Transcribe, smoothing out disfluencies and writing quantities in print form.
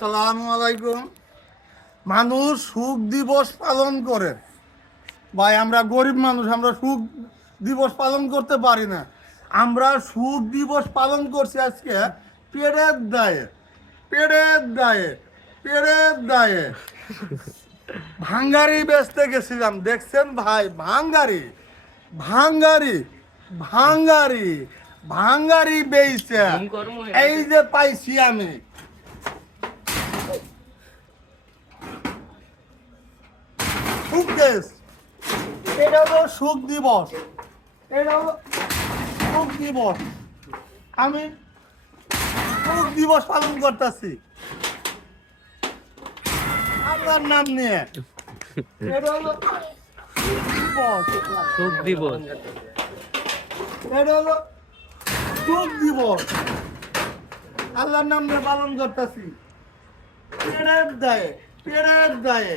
আসসালামু আলাইকুম। মানুষ সুখ দিবস পালন করে। ভাই আমরা গরিব মানুষ, আমরা সুখ দিবস পালন করতে পারি না। আমরা সুখ দিবস পালন করছি আজকে পেটের দায়ে, পেটের দায়ে, পেটের দায়ে। ভাঙ্গারি বেচতে গেছিলাম, দেখছেন ভাই, ভাঙ্গারি ভাঙ্গারি ভাঙ্গারি ভাঙ্গারি বেচছে। এই যে পাইছি আমি সুখ দেশ, এটা হলো সুখ দিবস, এটা হলো সুখ দিবস। আমি সুখ দিবস পালন করতেছি আল্লাহর নাম নিয়ে। এটা হলো সুখ দিবস। এটা হলো সুখ দিবস, আল্লাহর নাম নিয়ে পালন করতেছি। পেটের দায়ে, পেটের দায়ে।